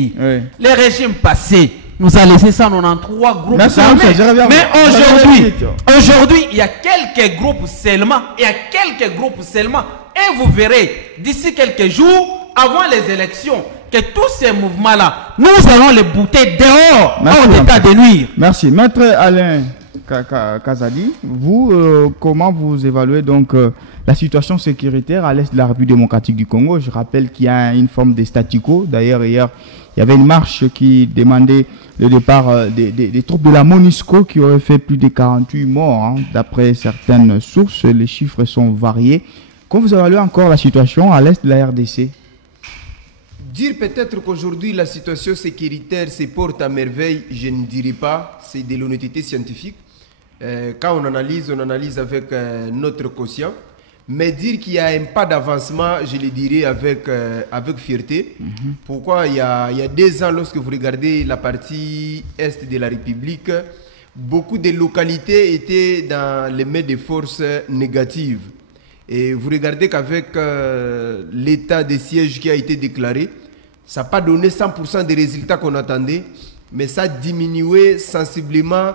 Oui. Les régimes passés nous a laissé 193 groupes armés. Mais aujourd'hui, il y a quelques groupes seulement. Et vous verrez, d'ici quelques jours, avant les élections, que tous ces mouvements-là, nous allons les bouter dehors, hors d'état de nuire. Merci. Maître Alain Kazadi, vous, comment vous évaluez donc la situation sécuritaire à l'est de la République démocratique du Congo? Je rappelle qu'il y a une forme de statu quo. D'ailleurs, hier, il y avait une marche qui demandait le départ des troupes de la MONUSCO qui auraient fait plus de 48 morts. Hein. D'après certaines sources, les chiffres sont variés. Comment vous évaluez encore la situation à l'est de la RDC? Dire peut-être qu'aujourd'hui la situation sécuritaire se porte à merveille, je ne dirais pas, c'est de l'honnêteté scientifique. Quand on analyse avec notre quotient. Mais dire qu'il y a un pas d'avancement, je le dirais avec fierté. Pourquoi il y a 2 ans, lorsque vous regardez la partie est de la République, beaucoup de localités étaient dans les mains des forces négatives. Et vous regardez qu'avec l'état de siège qui a été déclaré, ça n'a pas donné 100% des résultats qu'on attendait, mais ça a diminué sensiblement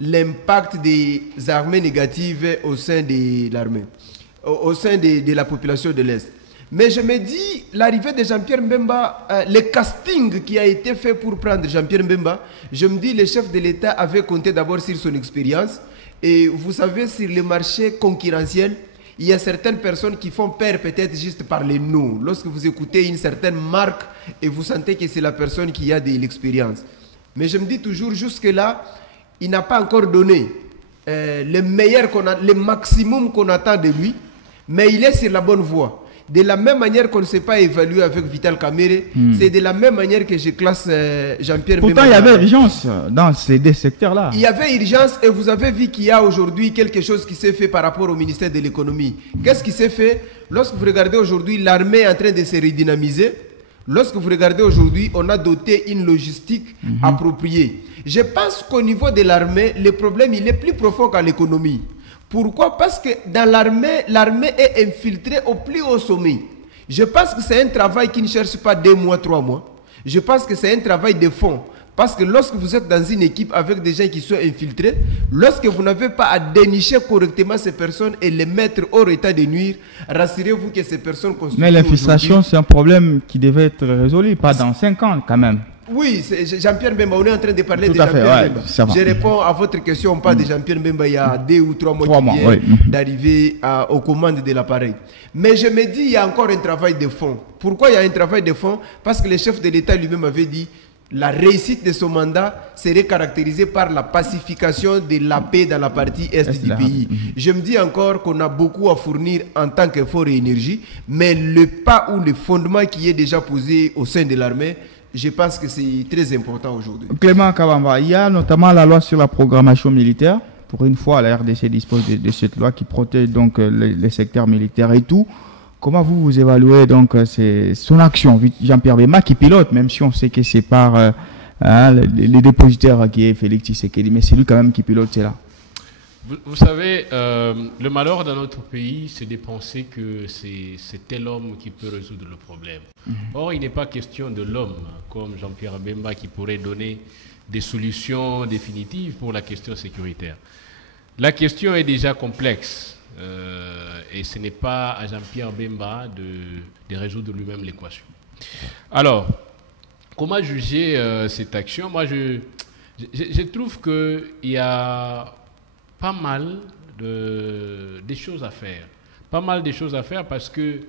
l'impact des armées négatives au sein de l'armée, au sein de la population de l'Est. Mais je me dis, l'arrivée de Jean-Pierre Mbemba, le casting qui a été fait pour prendre Jean-Pierre Mbemba, je me dis, le chef de l'État avait compté d'abord sur son expérience. Et vous savez, sur le marché concurrentiel, il y a certaines personnes qui font peur peut-être juste par les noms. Lorsque vous écoutez une certaine marque et vous sentez que c'est la personne qui a de l'expérience. Mais je me dis toujours, jusque-là, il n'a pas encore donné le maximum qu'on attend de lui, mais il est sur la bonne voie. De la même manière qu'on ne s'est pas évalué avec Vital Kamerhe, c'est de la même manière que je classe Jean-Pierre Mbemba. Pourtant, il y avait urgence dans ces 2 secteurs-là. Il y avait urgence et vous avez vu qu'il y a aujourd'hui quelque chose qui s'est fait par rapport au ministère de l'économie. Qu'est-ce qui s'est fait? Lorsque vous regardez aujourd'hui, l'armée est en train de se redynamiser. Lorsque vous regardez aujourd'hui, on a doté une logistique appropriée. Je pense qu'au niveau de l'armée, le problème il est plus profond qu'à l'économie. Pourquoi? Parce que dans l'armée est infiltrée au plus haut sommet. Je pense que c'est un travail qui ne cherche pas 2 mois, 3 mois. Je pense que c'est un travail de fond. Parce que lorsque vous êtes dans une équipe avec des gens qui sont infiltrés, lorsque vous n'avez pas à dénicher correctement ces personnes et les mettre hors état de nuire, rassurez-vous que ces personnes constituent... Mais l'infiltration, c'est un problème qui devait être résolu, pas dans 5 ans quand même. Oui, Jean-Pierre Mbemba, on est en train de parler de Jean-Pierre Mbemba. Je réponds à votre question, on parle de Jean-Pierre Mbemba il y a 2 ou 3 mois qui vient d'arriver aux commandes de l'appareil. Mais je me dis, il y a encore un travail de fond. Pourquoi il y a un travail de fond? Parce que le chef de l'État lui-même avait dit, la réussite de son mandat serait caractérisée par la pacification de la paix dans la partie est du pays. Je me dis encore qu'on a beaucoup à fournir en tant qu'effort et énergie, mais le pas ou le fondement qui est déjà posé au sein de l'armée, je pense que c'est très important aujourd'hui. Clément Kabamba, il y a notamment la loi sur la programmation militaire. Pour une fois, la RDC dispose de cette loi qui protège donc les secteurs militaires et tout. Comment vous évaluez donc son action? Jean-Pierre Mbemba qui pilote, même si on sait que c'est par les dépositaires qui est Félix Tshisekedi, mais c'est lui quand même qui pilote cela. Vous savez, le malheur dans notre pays, c'est de penser que c'est tel homme qui peut résoudre le problème. Or, il n'est pas question de l'homme, comme Jean-Pierre Mbemba, qui pourrait donner des solutions définitives pour la question sécuritaire. La question est déjà complexe et ce n'est pas à Jean-Pierre Mbemba de résoudre lui-même l'équation. Alors, comment juger cette action? Moi, je trouve qu'il y a pas mal de choses à faire. Pas mal de choses à faire parce que,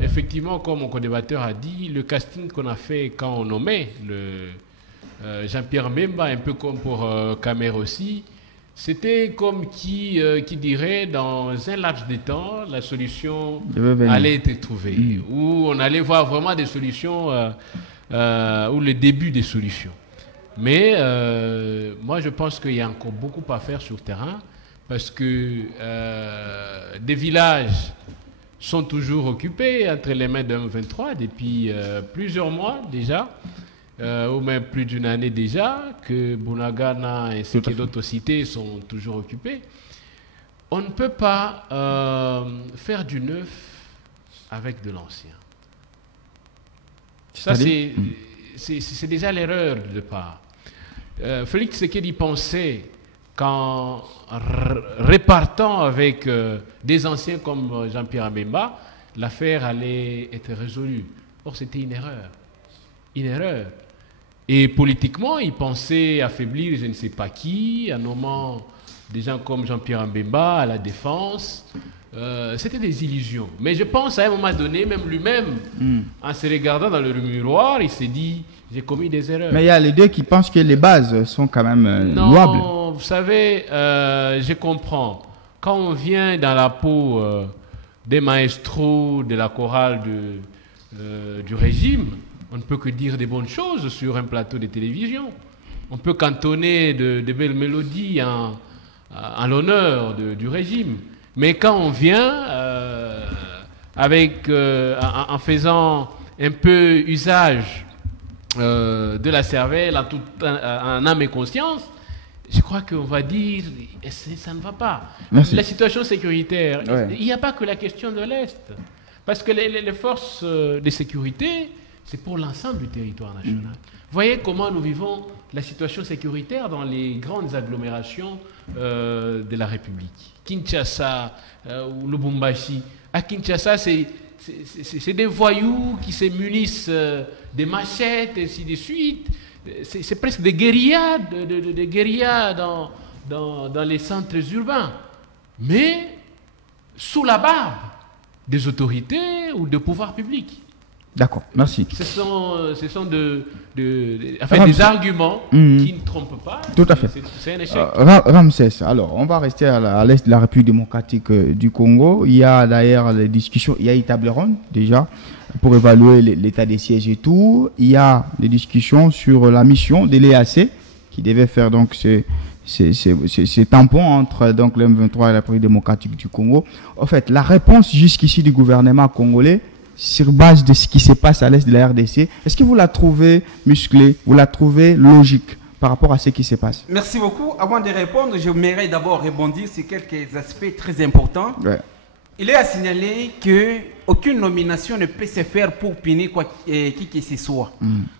effectivement, comme mon co-débatteur a dit, le casting qu'on a fait quand on nommait Jean-Pierre Mbemba, un peu comme pour Kamerhe aussi, c'était comme qui dirait, dans un laps de temps, la solution allait être trouvée. Où on allait voir vraiment des solutions, ou le début des solutions. Mais moi, je pense qu'il y a encore beaucoup à faire sur le terrain parce que des villages sont toujours occupés entre les mains d'un 23 depuis plusieurs mois déjà, ou même plus d'une année déjà, que Bunagana ainsi que d'autres cités sont toujours occupées. On ne peut pas faire du neuf avec de l'ancien. Ça, c'est déjà l'erreur de part. Félix Tshisekedi pensait qu'en répartant avec des anciens comme Jean-Pierre Bemba, l'affaire allait être résolue. Or, c'était une erreur. Une erreur. Et politiquement, il pensait affaiblir je ne sais pas qui, en nommant des gens comme Jean-Pierre Bemba à la défense. C'était des illusions. Mais je pense à un moment donné, même lui-même, en se regardant dans le miroir, il s'est dit, j'ai commis des erreurs. Mais il y a les deux qui pensent que les bases sont quand même louables. Non, vous savez, je comprends. Quand on vient dans la peau des maestros de la chorale du régime, on ne peut que dire des bonnes choses sur un plateau de télévision. On peut cantonner de belles mélodies en l'honneur du régime. Mais quand on vient en faisant un peu usage de la cervelle en âme et conscience, je crois qu'on va dire ça ne va pas. Merci. La situation sécuritaire, il n'y a pas que la question de l'Est. Parce que les forces de sécurité, c'est pour l'ensemble du territoire national. Voyez comment nous vivons la situation sécuritaire dans les grandes agglomérations de la République. Kinshasa ou Lubumbashi. À Kinshasa, c'est des voyous qui se munissent des machettes et ainsi de suite. C'est presque des guérillas, des guérillas dans les centres urbains. Mais sous la barbe des autorités ou de pouvoirs publics. D'accord, merci. Ce sont des arguments qui ne trompent pas. Tout à fait. C'est un échec. Ramsès, alors, on va rester à l'est de la République démocratique du Congo. Il y a d'ailleurs les discussions, il y a une table ronde déjà pour évaluer l'état des sièges et tout. Il y a des discussions sur la mission de l'EAC qui devait faire donc ces tampons entre donc, le M23 et la République démocratique du Congo. En fait, la réponse jusqu'ici du gouvernement congolais, sur base de ce qui se passe à l'est de la RDC, est-ce que vous la trouvez musclée, vous la trouvez logique par rapport à ce qui se passe? Merci beaucoup. Avant de répondre, je voudrais d'abord rebondir sur quelques aspects très importants. Ouais. Il est à signaler qu'aucune nomination ne peut se faire pour punir qui que ce soit.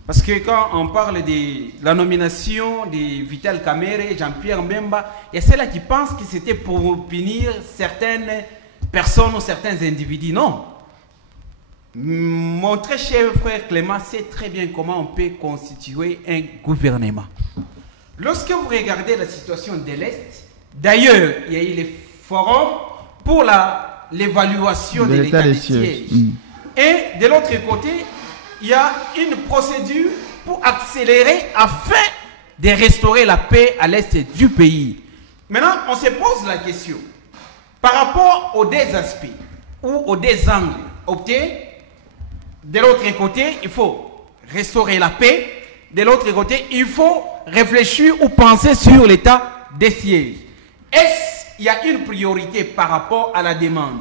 Parce que quand on parle de la nomination de Vital Kamerhe, Jean-Pierre Bemba, il y a ceux-là qui pensent que c'était pour punir certaines personnes ou certains individus. Non. Mon très cher frère Clément sait très bien comment on peut constituer un gouvernement. Lorsque vous regardez la situation de l'Est, d'ailleurs, il y a eu les forums pour l'évaluation de l'état des sièges. Et de l'autre côté, il y a une procédure pour accélérer afin de restaurer la paix à l'Est du pays. Maintenant, on se pose la question, par rapport aux deux aspects ou aux deux angles optés. De l'autre côté, il faut restaurer la paix. De l'autre côté, il faut réfléchir ou penser sur l'état des sièges. Est-ce qu'il y a une priorité par rapport à la demande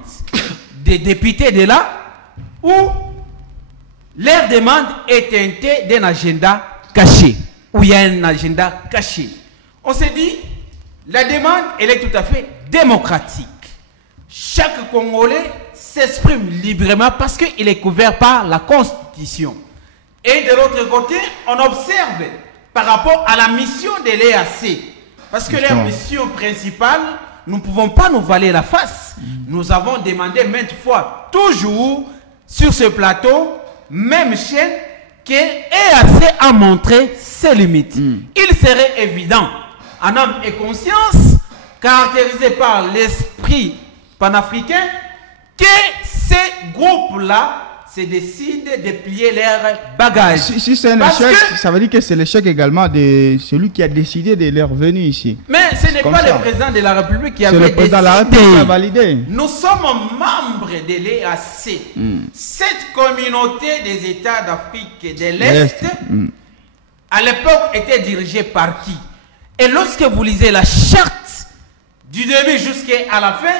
des députés de là ou leur demande est teintée d'un agenda caché, ou il y a un agenda caché? On s'est dit, la demande, elle est tout à fait démocratique. Chaque Congolais s'exprime librement parce qu'il est couvert par la Constitution. Et de l'autre côté, on observe par rapport à la mission de l'EAC. Parce que leur mission principale, nous ne pouvons pas nous voiler la face. Nous avons demandé maintes fois, toujours sur ce plateau, même chaîne, que l'EAC a montré ses limites. Il serait évident, en âme et conscience, caractérisé par l'esprit panafricain, que ces groupes-là se décident de plier leurs bagages. Si c'est un échec, ça veut dire que c'est l'échec également de celui qui a décidé de leur venue ici. Mais ce n'est pas le président de la République qui avait décidé. C'est le président de la République qui a validé. Nous sommes membres de l'EAC. Cette communauté des États d'Afrique de l'Est, à l'époque, était dirigée par qui? Et lorsque vous lisez la charte du début jusqu'à la fin,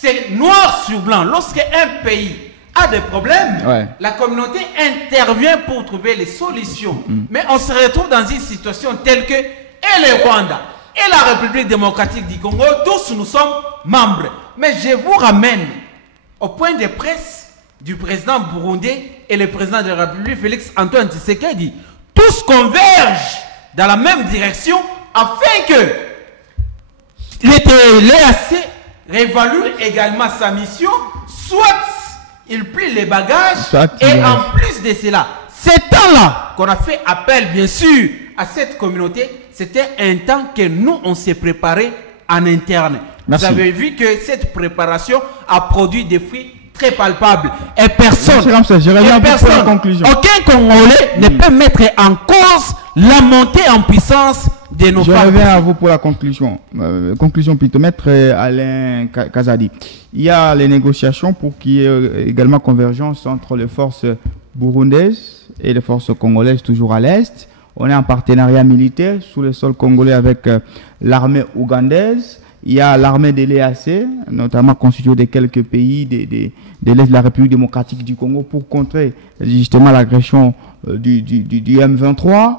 c'est noir sur blanc. Lorsqu'un pays a des problèmes, la communauté intervient pour trouver les solutions. Mais on se retrouve dans une situation telle que et le Rwanda et la République démocratique du Congo, tous nous sommes membres. Mais je vous ramène au point de presse du président burundais et le président de la République, Félix Antoine Tshisekedi. tous convergent dans la même direction afin que l'EAC réévalue également sa mission, soit il plie les bagages, et en plus de cela, ce temps-là qu'on a fait appel bien sûr à cette communauté, c'était un temps que nous on s'est préparé en interne. Merci. Vous avez vu que cette préparation a produit des fruits très palpables. Et personne, je reviens à vous pour la conclusion. aucun Congolais ne peut mettre en cause la montée en puissance de nos Je femmes. reviens à vous pour la conclusion. Conclusion plutôt, Maître Alain Kazadi. Il y a les négociations pour qu'il y ait également convergence entre les forces burundaises et les forces congolaises toujours à l'est. On est en partenariat militaire sous le sol congolais avec l'armée ougandaise. Il y a l'armée de l'EAC, notamment constituée de quelques pays de l'Est de la République démocratique du Congo pour contrer justement l'agression du M23.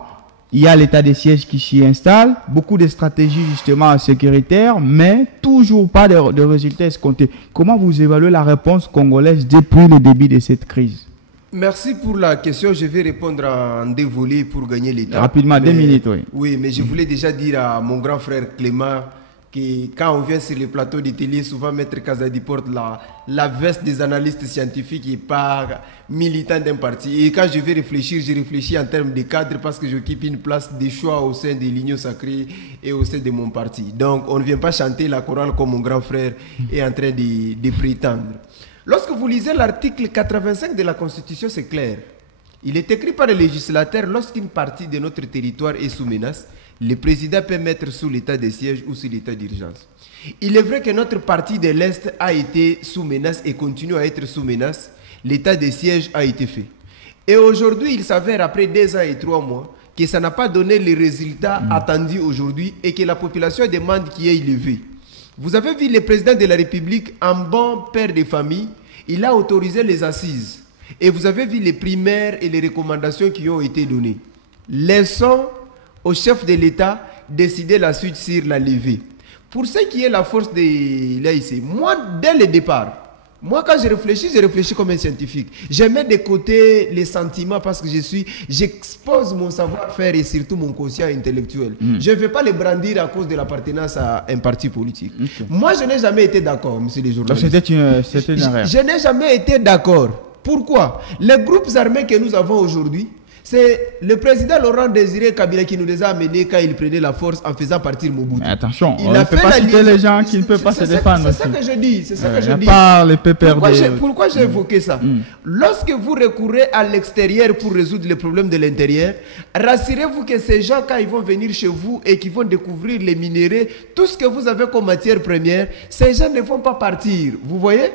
Il y a l'état de siège qui s'y installe, beaucoup de stratégies justement sécuritaires, mais toujours pas de résultats escomptés. Comment vous évaluez la réponse congolaise depuis le début de cette crise? Merci pour la question. Je vais répondre en deux volets pour gagner les temps. Rapidement, 2 minutes, oui. Oui, mais je voulais déjà dire à mon grand frère Clément que quand on vient sur les plateaux de télé, souvent Maître Kazadi porte la veste des analystes scientifiques et pas militant d'un parti. Et quand je vais réfléchir, je réfléchis en termes de cadre parce que j'occupe une place de choix au sein de l'Union sacrée et au sein de mon parti. Donc on ne vient pas chanter la chorale comme mon grand frère est en train de prétendre. Lorsque vous lisez l'article 85 de la Constitution, c'est clair. Il est écrit par le législateur, lorsqu'une partie de notre territoire est sous menace, le président peut mettre sous l'état de siège ou sous l'état d'urgence. Il est vrai que notre partie de l'Est a été sous menace et continue à être sous menace. L'état de siège a été fait. Et aujourd'hui, il s'avère, après 2 ans et 3 mois, que ça n'a pas donné les résultats attendus aujourd'hui et que la population demande qui est élevée. Vous avez vu le président de la République, en bon père de famille, il a autorisé les assises. Et vous avez vu les primaires et les recommandations qui ont été données. Laissons au chef de l'État décider la suite sur la levée. Pour ce qui est la force de l'AIC, moi, dès le départ, moi, quand je réfléchis comme un scientifique. Je mets de côté les sentiments parce que j'expose mon savoir-faire et surtout mon quotient intellectuel. Je ne vais pas les brandir à cause de l'appartenance à un parti politique. Moi, je n'ai jamais été d'accord, monsieur les journalistes. C'était une erreur. Je n'ai jamais été d'accord. Pourquoi? Les groupes armés que nous avons aujourd'hui, c'est le président Laurent Désiré Kabila qui nous les a amenés quand il prenait la force en faisant partir Mobutu. Mais attention, on ne peut pas citer les gens qui ne peuvent pas se défendre. C'est ça que je dis. C'est ça que je dis. Pas les PPRD. Pourquoi j'ai évoqué ça? Lorsque vous recourez à l'extérieur pour résoudre les problèmes de l'intérieur, rassurez-vous que ces gens, quand ils vont venir chez vous et qu'ils vont découvrir les minéraux, tout ce que vous avez comme matière première, ces gens ne vont pas partir. Vous voyez?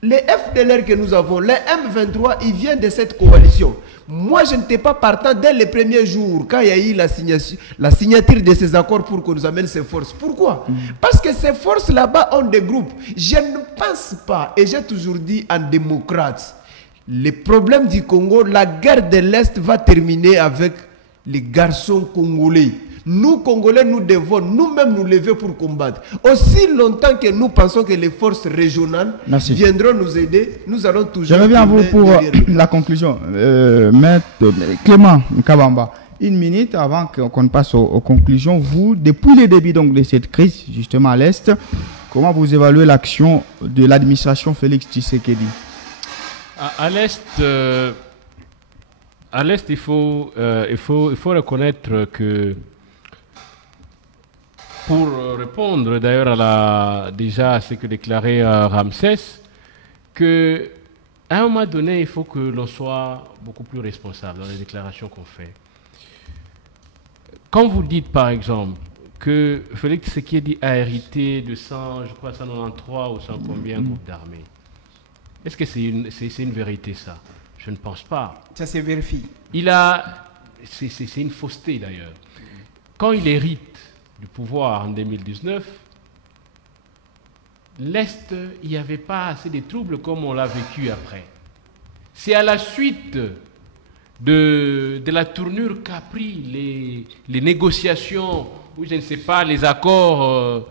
Les FDLR que nous avons, les M23, ils viennent de cette coalition. Moi, je n'étais pas partant dès les premiers jours, quand il y a eu la signature de ces accords pour qu'on nous amène ces forces. Pourquoi? Parce que ces forces là-bas ont des groupes. Je ne pense pas, et j'ai toujours dit en démocrate, les problèmes du Congo, la guerre de l'Est va terminer avec les garçons congolais. Nous, Congolais, nous devons nous-mêmes nous lever pour combattre. Aussi longtemps que nous pensons que les forces régionales viendront nous aider, nous allons toujours... Je reviens à vous pour la conclusion. Maître Clément Kabamba, 1 minute avant qu'on passe aux conclusions. Vous, depuis le début donc, de cette crise, justement à l'Est, comment vous évaluez l'action de l'administration Félix Tshisekedi? À l'Est, il faut reconnaître que... Pour répondre d'ailleurs déjà à ce que déclarait Ramsès, qu'à un moment donné, il faut que l'on soit beaucoup plus responsable dans les déclarations qu'on fait. Quand vous dites par exemple que Félix Tshisekedi a hérité de 100, je crois 193 ou 100 combien groupes d'armées, est-ce que c'est une vérité ça? Je ne pense pas. Ça se vérifie. C'est une fausseté d'ailleurs. Quand il hérite du pouvoir en 2019, l'Est, il n'y avait pas assez de troubles comme on l'a vécu après. C'est à la suite de la tournure qu'a pris les négociations, ou je ne sais pas, les accords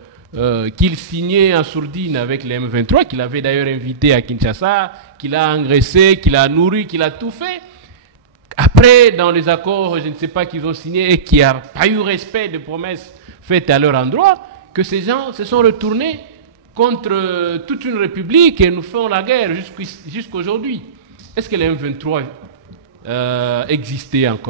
qu'il signait en sourdine avec les M23, qu'il avait d'ailleurs invité à Kinshasa, qu'il a engraissé, qu'il a nourri, qu'il a tout fait. après, dans les accords, je ne sais pas, qu'ils ont signés et qui n'a pas eu respect des promesses faites à leur endroit, que ces gens se sont retournés contre toute une république et nous font la guerre jusqu'aujourd'hui. Est-ce que les M23 existaient encore?